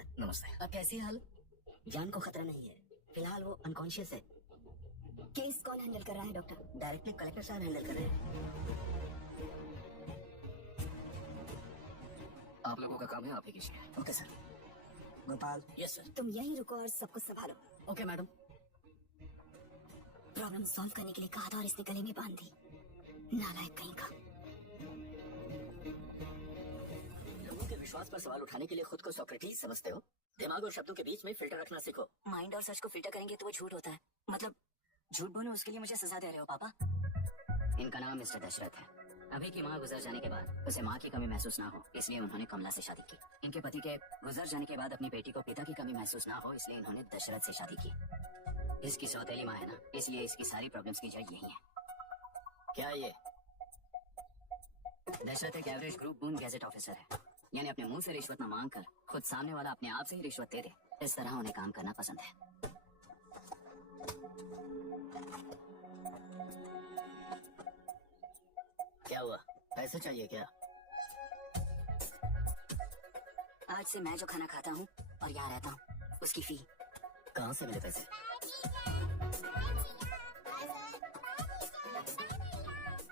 Sir. नमस्ते। अब कैसी हाल? जान को खतरा नहीं है, फिलहाल वो अनकॉन्शियस है। केस कौन हैंडल कर रहा है डॉक्टर? डायरेक्टली कलेक्टर साहब हैंडल कर रहे हैं। आप लोगों का काम है, आप ही कीजिए। Okay sir. Gopal. Yes sir. तुम यहीं रुको और सब कुछ संभालो। Okay madam. प्रॉब्लम सॉल्व करने के लिए कहा था और इसने गले में बांध दी। नालायक कहीं का। लोगों के विश्वास पर सवाल उठाने के लिए खुद को सोक्रेटिस समझते हो? दिमाग और शब्दों के बीच में फिल्टर रखना सीखो। माइंड और सच को फिल्टर करेंगे तो वो झूठ होता है। मतलब झूठ बोलो उसके लिए मुझे सजा दे रहे हो पापा? इनका नाम मिस्टर दशरथ है। अभी की माँ गुजर जाने के बाद उसे माँ की कमी महसूस ना हो, इसलिए उन्होंने कमला से शादी की। इनके पति के गुजर जाने के बाद अपनी बेटी को पिता की कमी महसूस ना हो, इसलिए इन्होंने दशरथ से शादी की। इसकी सौतेली माँ है ना, इसलिए इसकी सारी प्रॉब्लम्स की जड़ यही है। क्या ये? दशरथ एक एवरेज ग्रुप बून गैजेट ऑफिसर है, यानी अपने मुंह से रिश्वत न मांग कर खुद सामने वाला अपने आप से ही रिश्वत दे दे, इस तरह उन्हें काम करना पसंद है। क्या हुआ? पैसे चाहिए क्या? आज से मैं जो खाना खाता हूँ और यहाँ रहता हूँ उसकी फी। कहाँ से मिले पैसे?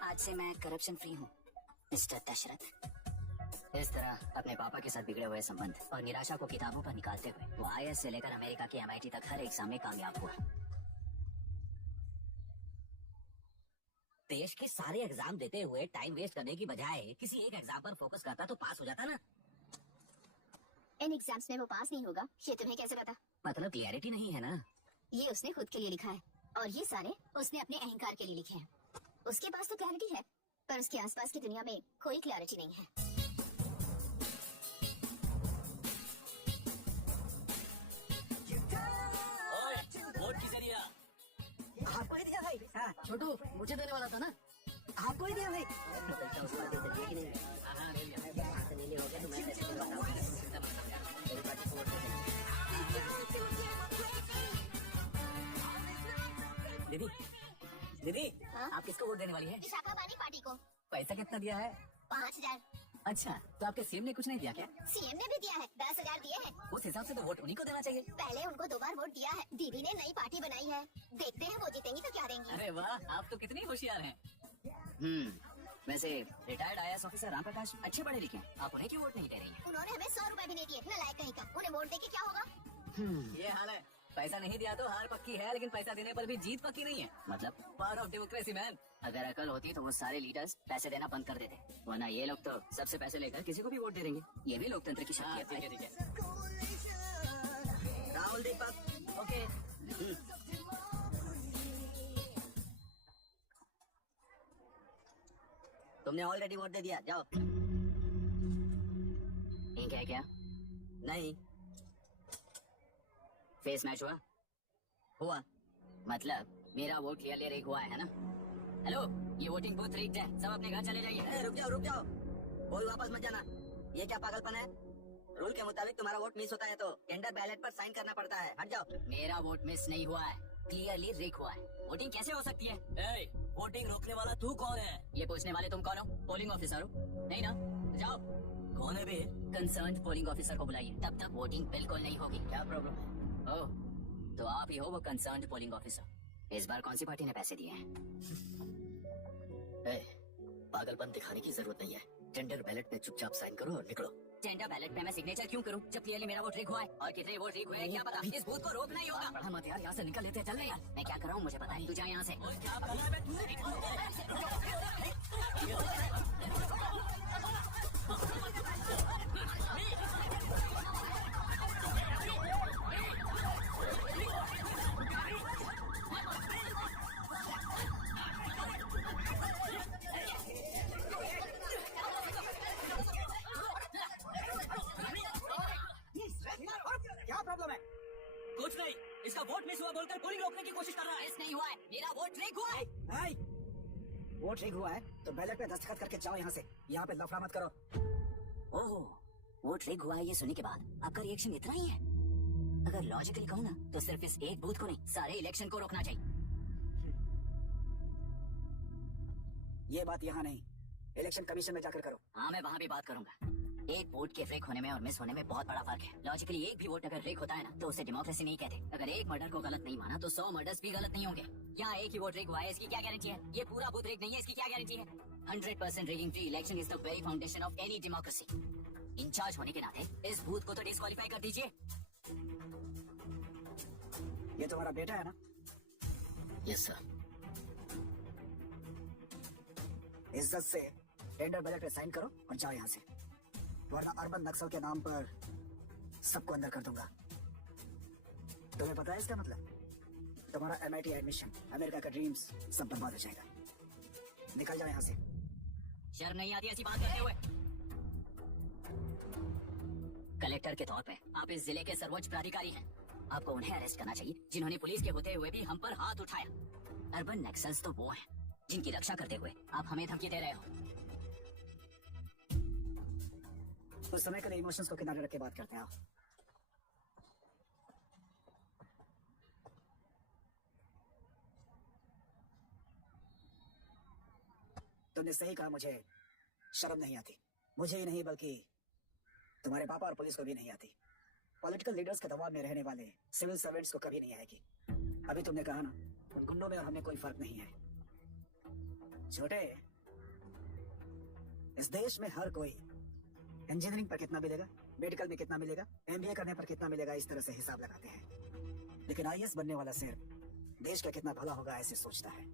आज से मैं करप्शन फ्री हूँ मिस्टर दशरथ। इस तरह अपने पापा के साथ बिगड़े हुए संबंध और निराशा को किताबों पर निकालते हुए वो IAS से लेकर अमेरिका के MIT तक हर एग्जाम में कामयाब हुआ। देश के सारे एग्जाम देते हुए टाइम वेस्ट करने की बजाय किसी एक एग्जाम पर फोकस करता तो पास हो जाता ना। इन एग्जाम्स में वो पास नहीं होगा, ये तुम्हें कैसे पता? मतलब क्लियरिटी नहीं है ना। ये उसने खुद के लिए लिखा है और ये सारे उसने अपने अहंकार के लिए लिखे हैं। उसके पास तो क्लैरिटी है, पर उसके आसपास की दुनिया में कोई क्लैरिटी नहीं है। वोट किसे दिया? आपको ही दिया भाई। हाँ छोटू, मुझे देने वाला था ना। आपको ही दिया भाई। दीदी, दीदी, हाँ? आप किसको वोट देने वाली है? विशाखा बानी पार्टी को। पैसा कितना दिया है? 5000। अच्छा, तो आपके सीएम ने कुछ नहीं दिया क्या? सीएम ने भी दिया है, 10,000 दिए हैं। उस हिसाब से तो वोट उन्हीं को देना चाहिए। पहले उनको 2 बार वोट दिया है। दीदी ने नई पार्टी बनाई है, देखते हैं वो जीतेंगी तो क्या देंगी। अरे वाह, आप तो कितनी होशियार हैं। वैसे retired IAS officer Ram Prakash अच्छे पढ़े लिखे हैं, आप उन्हें क्यों वोट नहीं दे रही हैं? उन्होंने हमें 100 रुपए भी नहीं दिए, नालायक कहीं का। उन्हें वोट देके क्या होगा? ये हाल है। पैसा नहीं दिया तो हार पक्की है, लेकिन पैसा देने पर भी जीत पक्की नहीं है। मतलब पावर ऑफ डेमोक्रेसी मैन। अगर अकल होती तो वो सारे लीडर्स पैसे देना बंद कर देते, वरना ये लोग तो सबसे पैसे लेकर किसी को भी वोट दे देंगे। ये भी लोकतंत्र की शक्ति है। ठीक है, ठीक है। राहुल दीपक। ओके। तुमने ऑलरेडी वोट दे दिया, जाओ। ठीक है क्या? नहीं फेस मैच हुआ? हुआ। मतलब मेरा वोट क्लियरली रिग हुआ है ना? हेलो, ये वोटिंग बूथ रिग्ड है, सब अपने घर चले जाइए। रुक जाओ रुक जाओ, कोई वापस मत जाना। ये क्या पागलपन है? रूल के मुताबिक तुम्हारा वोट मिस होता है तो टेंडर बैलेट पर साइन करना पड़ता है। हट जाओ। मेरा वोट मिस नहीं हुआ है, क्लियरली रिग हुआ है। वोटिंग कैसे हो सकती है? वोटिंग रोकने वाला तू कौन है? ये पूछने वाले तुम कौन हो? पोलिंग ऑफिसर हो? नहीं ना? जाओ। कौन है बे? कंसर्न्ड पोलिंग ऑफिसर को बुलाइए, तब तक वोटिंग बिल्कुल नहीं होगी। क्या प्रॉब्लम है? ओह, तो आप ही हो वो कंसर्न्ड पोलिंग ऑफिसर। इस बार कौन सी पार्टी ने पैसे दिए हैं? पागलपन दिखाने की जरूरत नहीं है। टेंडर बैलेट पे चुपचाप साइन करो और निकलो। टेंडर बैलेट पे मैं सिग्नेचर क्यों करूं जब क्लियरली मेरा वोट रिग हुआ है? और कितने वोट रिग हुए हैं क्या पता? इस बूथ को रोकना ही होगा। पढ़ा मत यार, यहाँ से निकल लेते हैं। चल यार, मैं क्या कर रहा हूँ मुझे पता है। तू जा यहाँ से। क्या प्रॉब्लम है? कुछ नहीं, इसका वोट मिस हुआ बोलकर पोलिंग रोकने की कोशिश कर रहा है। मिस नहीं हुआ है, मेरा वोट रिग हुआ है। वोट रिग हुआ है तो बैलेट पे दस्तखत करके जाओ यहाँ से। यहाँ पे लफड़ा मत करो। ओह, वोट रिग हुआ है ये सुनने के बाद आपका रिएक्शन इतना ही है? अगर लॉजिकली कहूँ ना तो सिर्फ इस एक बूथ को नहीं, सारे इलेक्शन को रोकना चाहिए। ये बात यहाँ नहीं, इलेक्शन कमीशन में जाकर करो। हाँ, मैं वहाँ भी बात करूंगा। एक वोट के फेक होने में और मिस होने में बहुत बड़ा फर्क है। लॉजिकली एक भी वोट अगर फेक होता है ना तो उसे डेमोक्रेसी नहीं कहते। अगर एक मर्डर को गलत नहीं माना तो 100 मर्डर्स भी गलत नहीं होंगे। क्या एक ही वोट रिग हुआ है इसकी क्या गारंटी है? ये पूरा बूथ रिग नहीं है इसकी क्या गारंटी है? 100% rigging free election is the very foundation of any democracy. Incharge होने के नाते इस बूथ को तो डिस्क्वालीफाई कर दीजिए। ये तुम्हारा बेटा है ना? Yes sir. इज्जत से टेंडर बजट पे साइन करो और जाओ यहाँ से, वरना अर्बन नक्सल के नाम पर सबको अंदर कर दूंगा। तुम्हें पता है इसका मतलब? तुम्हारा MIT एडमिशन, अमेरिका का ड्रीम्स सब बर्बाद हो जाएगा। निकल जाओ यहाँ से। शर्म नहीं आती ऐसी बात करते हुए? कलेक्टर के तौर पे आप इस जिले के सर्वोच्च प्राधिकारी हैं। आपको उन्हें अरेस्ट करना चाहिए जिन्होंने पुलिस के होते हुए भी हम पर हाथ उठाया। अर्बन नक्सल्स तो वो हैं जिनकी रक्षा करते हुए आप हमें धमकी दे रहे हो। उस समय के लिए इमोशंस को किनारे रख के बात करते हैं। आओ। तुमने सही कहा, मुझे शर्म नहीं आती। मुझे ही नहीं बल्कि तुम्हारे पापा और पुलिस को भी नहीं आती। पॉलिटिकल लीडर्स के दबाव में रहने वाले सिविल सर्वेंट्स को कभी नहीं आएगी। अभी तुमने कहा ना, उन गुंडों में और हमें कोई फर्क नहीं है। छोटे, इस देश में हर कोई इंजीनियरिंग पर कितना मिलेगा, मेडिकल में कितना मिलेगा, MBA करने पर कितना मिलेगा, इस तरह से हिसाब लगाते हैं। लेकिन IAS बनने वाला सिर्फ देश का कितना भला होगा ऐसे सोचता है।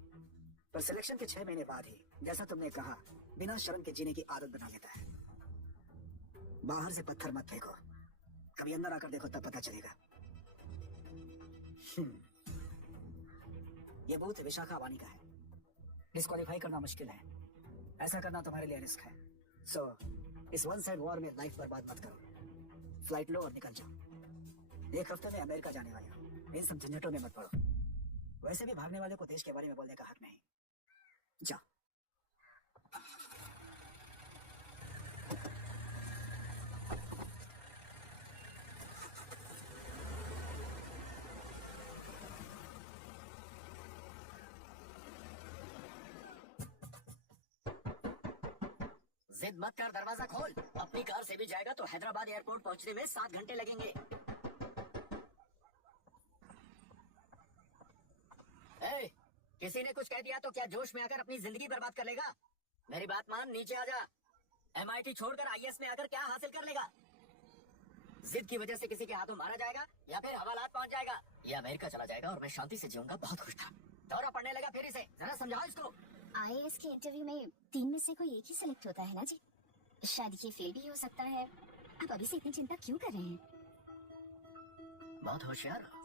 पर सिलेक्शन के 6 महीने बाद ही, जैसा तुमने कहा, बिना शर्म के जीने की आदत बना लेता है। बाहर से पत्थर मत फेंको, कभी अंदर आकर देखो तब पता चलेगा। ये बूथ विशाखा वानी का है। डिस्क्वालीफाई करना मुश्किल है, ऐसा करना तुम्हारे लिए रिस्क है। सो इस वन साइड वॉर में लाइफ बर्बाद मत करो। फ्लाइट लो और निकल जाओ। 1 हफ्ते में अमेरिका जाने वाले हो, इन सब झंझटों में मत पड़ो। वैसे भी भागने वाले को देश के बारे में बोलने का हक नहीं। जाओ। जिद मत कर, दरवाजा खोल। अपनी कार से भी जाएगा तो हैदराबाद एयरपोर्ट पहुंचने में 7 घंटे लगेंगे। ए, किसी ने कुछ कह दिया तो क्या जोश में आकर अपनी जिंदगी बर्बाद कर लेगा? मेरी बात मान, नीचे आ जा। MIT छोड़कर IAS में आकर क्या हासिल कर लेगा? जिद की वजह से किसी के हाथों मारा जाएगा या फिर हवालात पहुंच जाएगा या अमेरिका चला जाएगा और मैं शांति से जीऊंगा। बहुत खुश था। दौरा पड़ने लगा फिर इसे, जरा समझाओ इसको। IAS के इंटरव्यू में 3 में से कोई एक ही सिलेक्ट होता है ना जी? शायद ये फेल भी हो सकता है। आप अभी से इतनी चिंता क्यों कर रहे हैं? बहुत होशियार हो।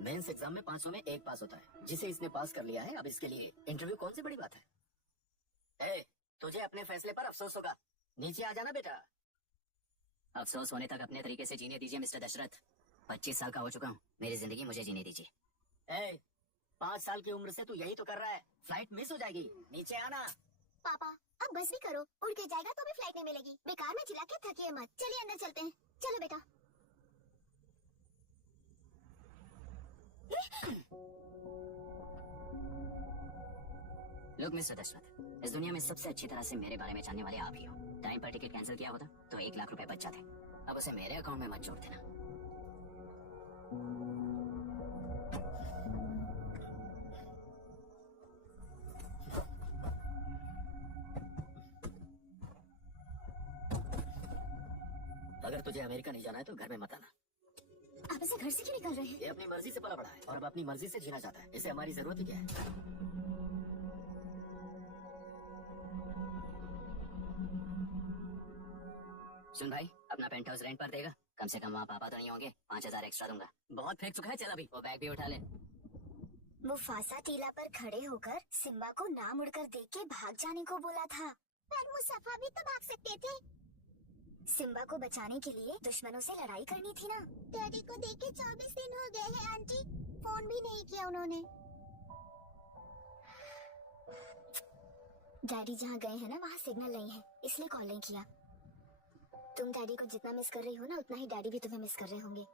मेंस एग्जाम में 500 में 1 पास होता है, जिसे इसने पास कर लिया है। अब इसके लिए इंटरव्यू कौन सी बड़ी बात है? ए, तुझे अपने फैसले पर अफसोस होगा। नीचे आ जाना बेटा। अफसोस होने तक अपने तरीके से जीने दीजिए मिस्टर दशरथ। 25 साल का हो चुका हूँ, मेरी जिंदगी मुझे जीने दीजिए। ए, 5 साल की उम्र से तू यही तो कर रहा है। फ्लाइट मिस हो जाएगी, नीचे आना। पापा, अब बस भी करो, उड़ के जाएगा तो भी फ्लाइट नहीं मिलेगी। बेकार में चिल्ला के थकिए मत। चलिए अंदर चलते हैं। चलो बेटा। लोग मिस्टर दशरथ, इस दुनिया में सबसे अच्छी तरह से मेरे बारे में जानने वाले आप ही हो। टाइम पर टिकट कैंसिल किया होता तो 1 लाख रुपए बच जाते। अब उसे मेरे अकाउंट में मत जोड़ देना। अगर तुझे अमेरिका नहीं जाना है तो घर में मत आना। आप इसे घर से क्यों निकल रहे हैं? ये अपनी मर्जी से पला बड़ा है और अब अपनी मर्जी से जीना चाहता है। इसे हमारी जरूरत ही क्या है? सुन भाई, अपना पेंट हाउस रेंट पर देगा? कम से कम वहाँ पापा तो नहीं होंगे। 5000 एक्स्ट्रा दूंगा। बहुत फेंक चुका है, चल अभी वो बैग भी उठा ले। मुफासा टीला पर खड़े होकर सिम्बा को ना मुड़कर देख के भाग जाने को बोला था, पर मुस्तफा भी तो भाग सकते थे। सिम्बा को बचाने के लिए दुश्मनों से लड़ाई करनी थी ना। डैडी को देखे 24 दिन हो गए हैं आंटी, फोन भी नहीं किया उन्होंने। डैडी जहाँ गए हैं ना वहाँ सिग्नल नहीं है, इसलिए कॉल नहीं किया। तुम डैडी को जितना मिस कर रही हो ना उतना ही डैडी भी तुम्हें मिस कर रहे होंगे।